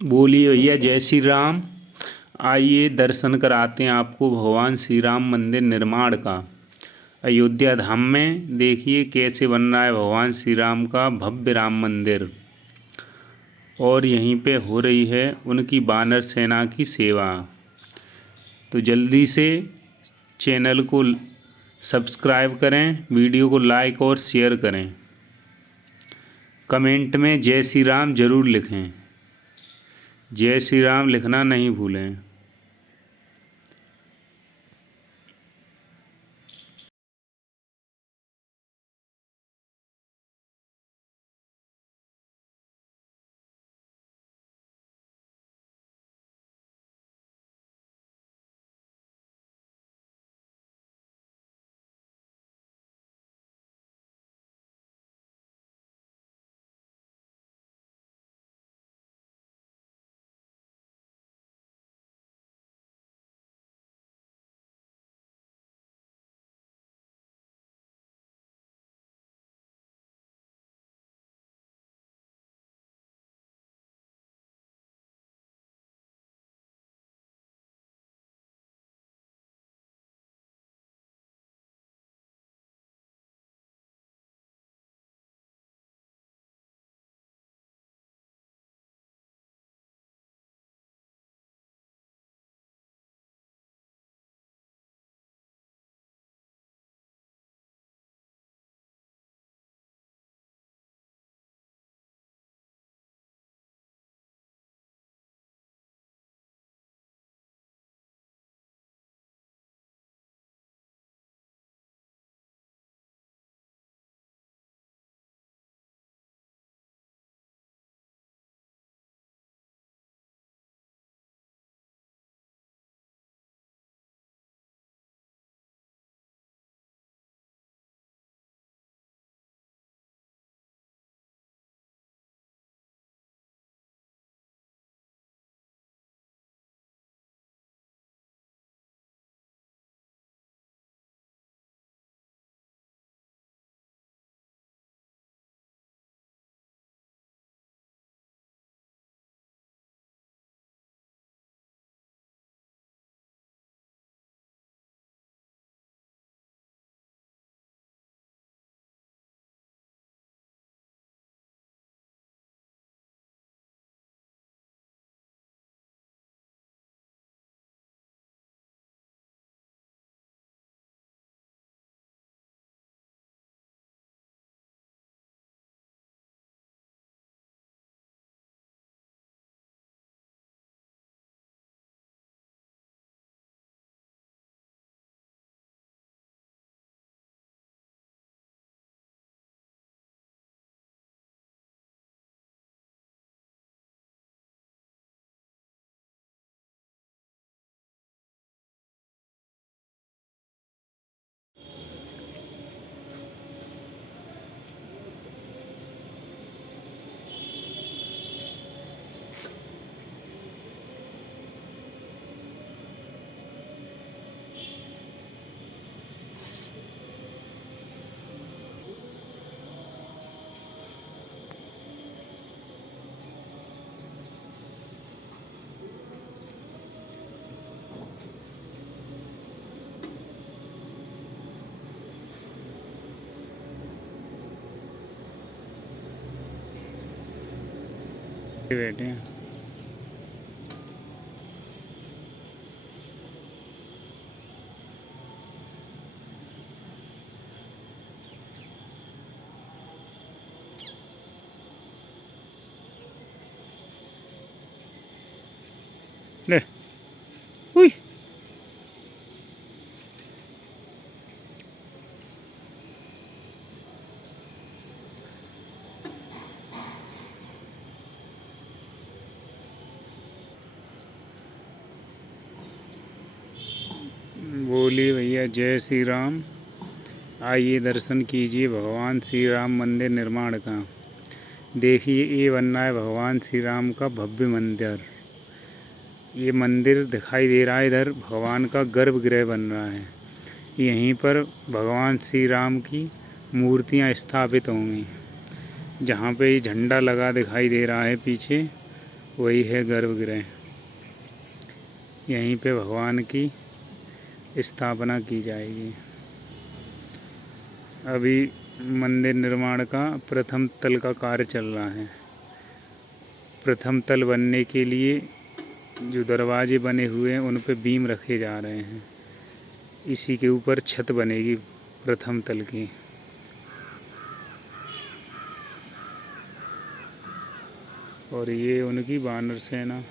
बोलिए भैया, जय श्री राम। आइए दर्शन कराते हैं आपको भगवान श्री राम मंदिर निर्माण का। अयोध्या धाम में देखिए कैसे बन रहा है भगवान श्री राम का भव्य राम मंदिर। और यहीं पे हो रही है उनकी वानर सेना की सेवा। तो जल्दी से चैनल को सब्सक्राइब करें, वीडियो को लाइक और शेयर करें। कमेंट में जय श्री राम ज़रूर लिखें। जय श्री राम लिखना नहीं भूलें। बैठे हैं। ले हुई। बोलिए भैया, जय श्री राम। आइए दर्शन कीजिए भगवान श्री राम मंदिर निर्माण का। देखिए ये बन रहा है भगवान श्री राम का भव्य मंदिर। ये मंदिर दिखाई दे रहा है, इधर भगवान का गर्भगृह बन रहा है। यहीं पर भगवान श्री राम की मूर्तियां स्थापित होंगी। जहाँ पे ये झंडा लगा दिखाई दे रहा है पीछे, वही है गर्भगृह। यहीं पे भगवान की स्थापना की जाएगी। अभी मंदिर निर्माण का प्रथम तल का कार्य चल रहा है। प्रथम तल बनने के लिए जो दरवाजे बने हुए हैं उन पे बीम रखे जा रहे हैं। इसी के ऊपर छत बनेगी प्रथम तल की। और ये उनकी वानर सेना।